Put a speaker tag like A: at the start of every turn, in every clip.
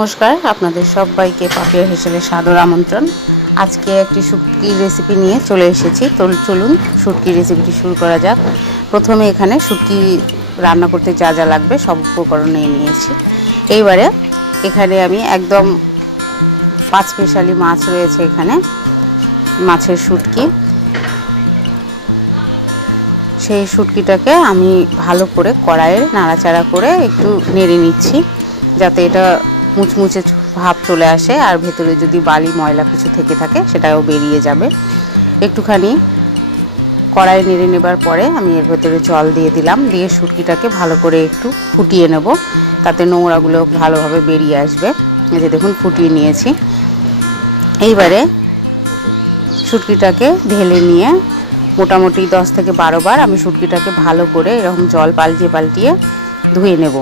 A: নমস্কার, আপনাদের সবাইকে পাপিয়া হিসেবে সাদর আমন্ত্রণ। আজকে একটি শুটকির রেসিপি নিয়ে চলে এসেছি। তো চলুন শুটকির রেসিপিটি শুরু করা যাক। প্রথমে এখানে শুটকি রান্না করতে যা যা লাগবে সব উপকরণ নিয়ে নিয়েছি। এইবারে এখানে আমি একদম পাঁচ স্পেশালি মাছ রয়েছে এখানে, মাছের শুটকি। সেই শুটকিটাকে আমি ভালো করে কড়াইয়ে নাড়াচাড়া করে একটু নেড়ে নিচ্ছি, যাতে এটা মুচমুচে ভাব চলে আসে আর ভেতরে যদি বালি, ময়লা কিছু থেকে থাকে সেটাও বেরিয়ে যাবে। একটুখানি কড়াই নেড়ে নেবার পরে আমি এর ভেতরে জল দিয়ে দিলাম, দিয়ে শুটকিটাকে ভালো করে একটু ফুটিয়ে নেব। তাতে নোংরাগুলো ভালোভাবে বেরিয়ে আসবে। এই যে দেখুন, ফুটিয়ে নিয়েছি। এইবারে শুটকিটাকে ঢেলে নিয়ে মোটামুটি দশ থেকে বারো বার আমি শুটকিটাকে ভালো করে এরকম জল পাল্টিয়ে পাল্টিয়ে ধুয়ে নেব।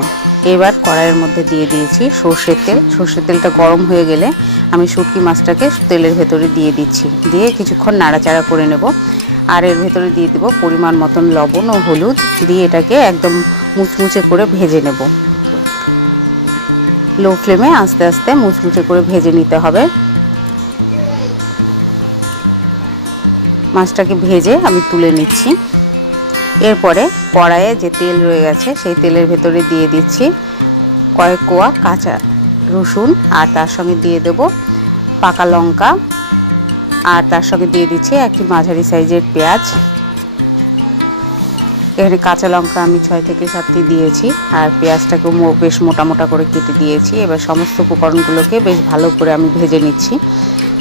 A: এবার কড়াইয়ের মধ্যে দিয়ে দিয়েছি সর্ষের তেল। সর্ষের তেলটা গরম হয়ে গেলে আমি শুটকি মাছটাকে তেলের ভেতরে দিয়ে দিচ্ছি। দিয়ে কিছুক্ষণ নাড়াচাড়া করে নেব। আর এর ভেতরে দিয়ে দেবো পরিমাণ মতন লবণ ও হলুদ। দিয়ে এটাকে একদম মুচমুচে করে ভেজে নেব। লো ফ্লেমে আস্তে আস্তে মুচমুচে করে ভেজে নিতে হবে। মাছটাকে ভেজে আমি তুলে নিচ্ছি। এরপরে কড়াইয়ে যে তেল রয়ে গেছে, সেই তেলের ভেতরে দিয়ে দিচ্ছি কয়েক কোয়া কাঁচা রসুন, আর তার সঙ্গে দিয়ে দেব পাকা লঙ্কা, আর তার সঙ্গে দিয়ে দিচ্ছি একটি মাঝারি সাইজের পেঁয়াজ। এখানে কাঁচা লঙ্কা আমি ছয় থেকে সাতটি দিয়েছি, আর পেঁয়াজটাকে বেশ মোটা মোটা করে কেটে দিয়েছি। এবার সমস্ত উপকরণগুলোকে বেশ ভালো করে আমি ভেজে নিচ্ছি।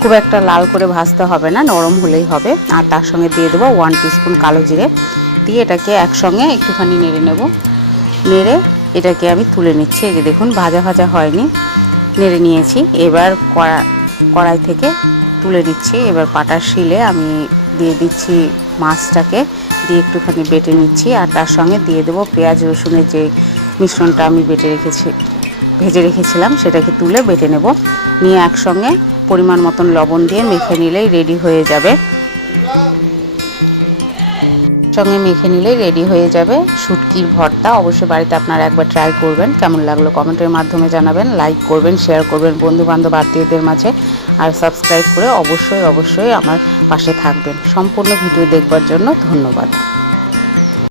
A: খুব একটা লাল করে ভাজতে হবে না, নরম হলেই হবে। আর তার সঙ্গে দিয়ে দেবো ওয়ান টিস্পুন কালো জিরে। দিয়ে এটাকে একসঙ্গে একটুখানি নেড়ে নেব। নেড়ে এটাকে আমি তুলে নিচ্ছি। এই যে দেখুন, ভাজা ভাজা হয়নি। নেড়ে নিয়েছি। এবার কড়া, কড়াই থেকে তুলে নিচ্ছি। এবার পাটার শিলে আমি দিয়ে দিচ্ছি মাছটাকে। দিয়ে একটুখানি বেটে নিচ্ছি। আর তার সঙ্গে দিয়ে দেবো পেঁয়াজ, রসুনের যে মিশ্রণটা আমি বেটে রেখেছি, ভেজে রেখেছিলাম, সেটাকে তুলে বেটে নেব। নিয়ে একসঙ্গে পরিমাণ মতন লবণ দিয়ে মেখে নিলেই রেডি হয়ে যাবে। সঙ্গে মেখে নিলে রেডি হয়ে যাবে শুটকির ভর্তা। অবশ্যই বাড়িতে আপনারা একবার ট্রাই করবেন। কেমন লাগল কমেন্টের মাধ্যমে জানাবেন লাইক করবেন শেয়ার করবেন বন্ধুবান্ধব, আত্মীয়দের মাঝে। আর সাবস্ক্রাইব করে অবশ্যই অবশ্যই আমার পাশে থাকবেন। সম্পূর্ণ ভিডিও দেখবার জন্য ধন্যবাদ।